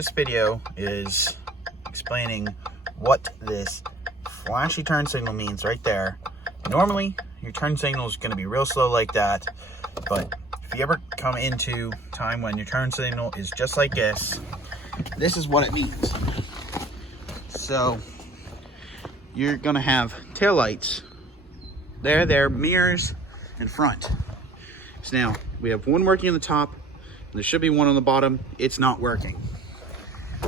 this video is explaining what this flashy turn signal means right there. Normally, your turn signal is going to be real slow like that, but if you ever come into time when your turn signal is just like this is what it means. So, you're going to have taillights, there, mirrors, and front. So now, we have one working on the top, and there should be one on the bottom. It's not working.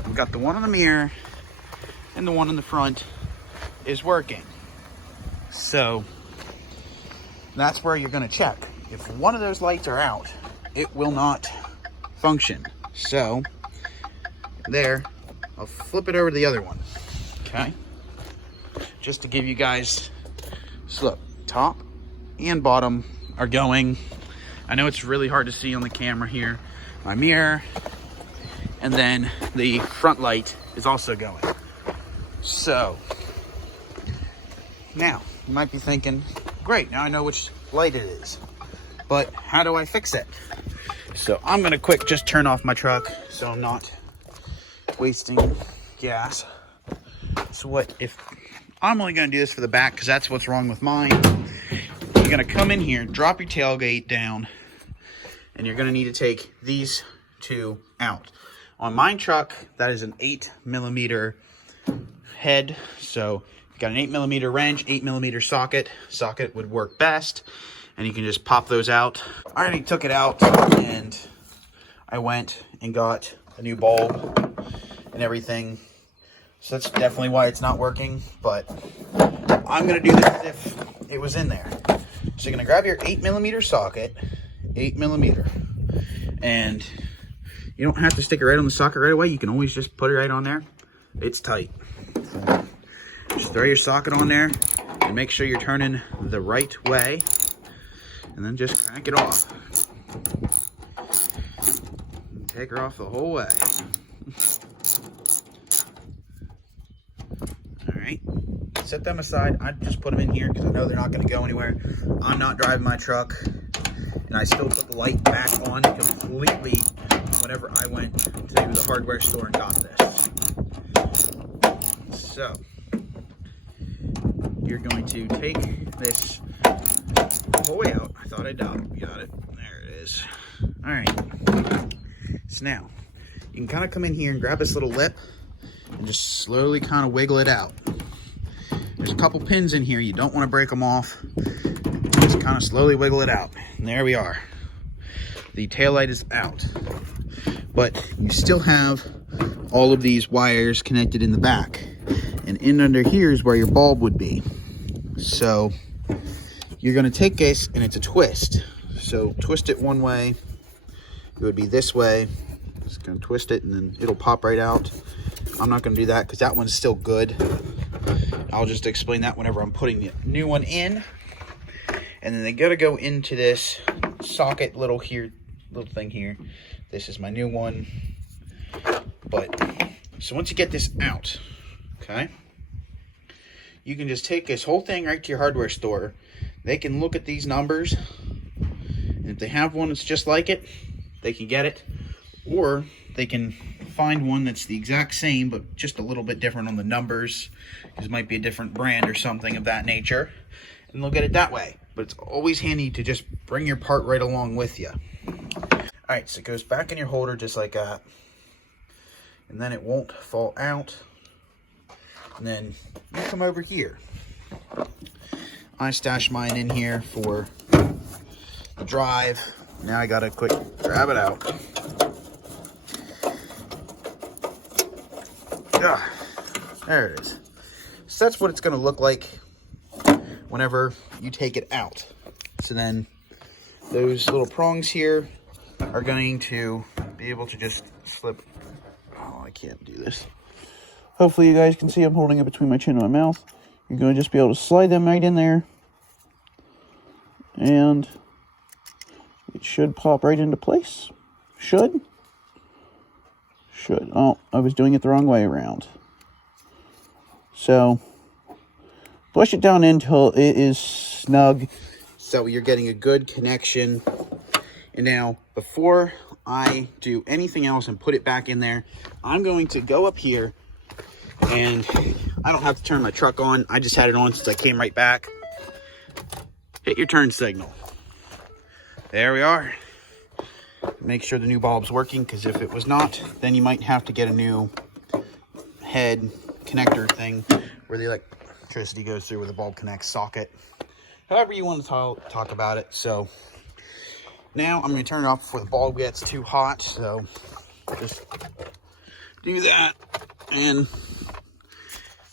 We've got the one on the mirror, and the one in the front is working. So, that's where you're going to check. If one of those lights are out, it will not function. So, there, I'll flip it over to the other one, okay? Just to give you guys, so look, top and bottom are going. I know it's really hard to see on the camera here. My mirror, and then the front light is also going. So, now, you might be thinking, great, now I know which light it is. But how do I fix it? So I'm gonna quick just turn off my truck so I'm not wasting gas. So I'm only gonna do this for the back because that's what's wrong with mine. You're gonna come in here, drop your tailgate down, and you're gonna need to take these two out. On my truck, that is an 8mm head. So you've got an 8mm wrench, 8mm socket. Socket would work best. And you can just pop those out. I already took it out and I went and got a new bulb and everything. So that's definitely why it's not working, but I'm gonna do this as if it was in there. So you're gonna grab your 8mm socket, 8mm, and you don't have to stick it right on the socket right away. You can always just put it right on there. It's tight. So just throw your socket on there and make sure you're turning the right way. And then just crank it off. And take her off the whole way. Alright. Set them aside. I just put them in here because I know they're not going to go anywhere. I'm not driving my truck. And I still put the light back on completely whenever I went to the hardware store and got this. So, you're going to take this whole way out. I thought I got it. There it is. All right. So now, you can kind of come in here and grab this little lip and just slowly kind of wiggle it out. There's a couple pins in here. You don't want to break them off. Just kind of slowly wiggle it out. And there we are. The taillight is out. But you still have all of these wires connected in the back. And in under here is where your bulb would be. So you're going to take this, and it's a twist. So twist it one way. It would be this way. Just going to twist it, and then it'll pop right out. I'm not going to do that because that one's still good. I'll just explain that whenever I'm putting the new one in. And then they got to go into this socket little thing here. This is my new one. So once you get this out, okay, you can just take this whole thing right to your hardware store. They can look at these numbers, and if they have one that's just like it, they can get it, or they can find one that's the exact same but just a little bit different on the numbers, because it might be a different brand or something of that nature, and they'll get it that way. But it's always handy to just bring your part right along with you. Alright, so it goes back in your holder just like that, and then it won't fall out. And then you come over here. I stashed mine in here for the drive. Now I gotta quick grab it out. There it is. So that's what it's gonna look like whenever you take it out. So then those little prongs here are going to be able to just slip. Oh, I can't do this. Hopefully you guys can see I'm holding it between my chin and my mouth. You're going to just be able to slide them right in there. And it should pop right into place. Should. Oh, I was doing it the wrong way around. So, push it down until it is snug so you're getting a good connection. And now, before I do anything else and put it back in there, I'm going to go up here, and I don't have to turn my truck on. I just had it on since I came right back. Hit your turn signal. There we are. Make sure the new bulb's working, because if it was not, then you might have to get a new head connector thing where the electricity goes through, where the bulb connects, socket, however you want to talk about it. So now I'm going to turn it off before the bulb gets too hot. So just do that, and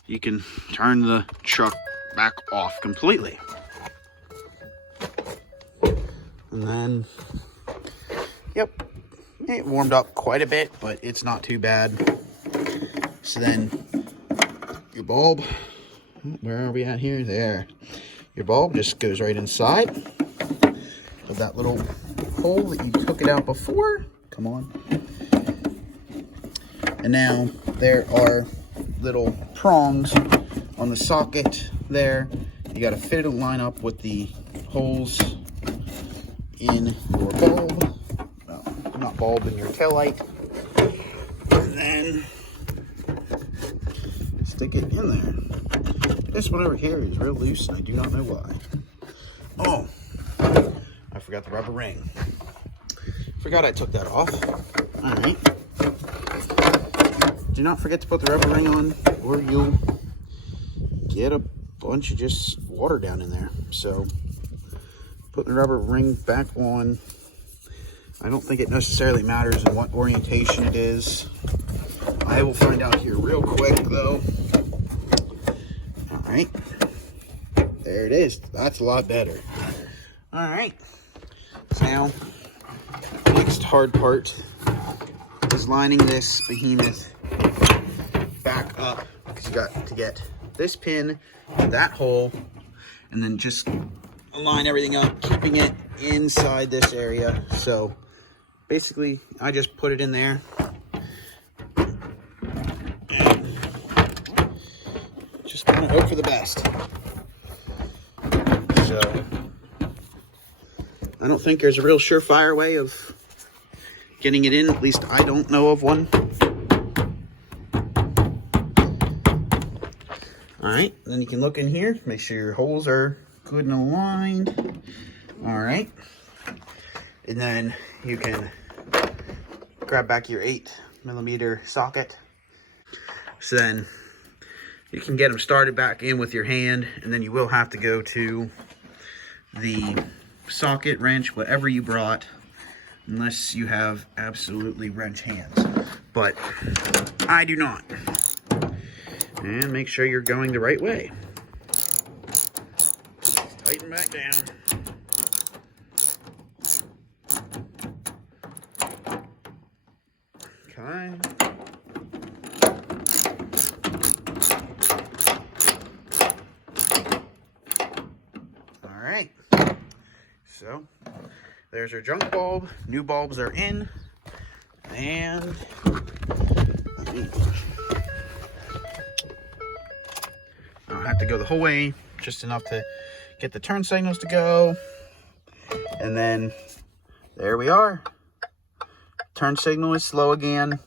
you can turn the truck back off completely. And then, yep, it warmed up quite a bit, but it's not too bad. So then your bulb, where are we at here? There. Your bulb just goes right inside of that little hole that you took it out before. Come on. And now there are little prongs on the socket there. You got to fit it, line up with the holes in your bulb. Well, not bulb, in your tail light. And then stick it in there. This one over here is real loose, and I do not know why. Oh, I forgot the rubber ring. Forgot I took that off. All right. Do not forget to put the rubber ring on, or you'll get a bunch of just water down in there. So put the rubber ring back on. I don't think it necessarily matters in what orientation it is. I will find out here real quick though. All right, there it is. That's a lot better. All right, so now next hard part is lining this behemoth back up, because you got to get this pin, that hole, and then just align everything up, keeping it inside this area. So basically I just put it in there and just kind of hope for the best. So I don't think there's a real surefire way of getting it in. At least I don't know of one. All right, then you can look in here, make sure your holes are good and aligned. All right, and then you can grab back your 8mm socket. So then you can get them started back in with your hand, and then you will have to go to the socket, wrench, whatever you brought, unless you have absolutely wrench hands, but I do not. And make sure you're going the right way. Tighten back down. Okay. All right. So there's our junk bulb. New bulbs are in. And I don't have to go the whole way, just enough to get the turn signals to go. And then there we are. Turn signal is slow again,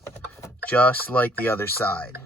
just like the other side.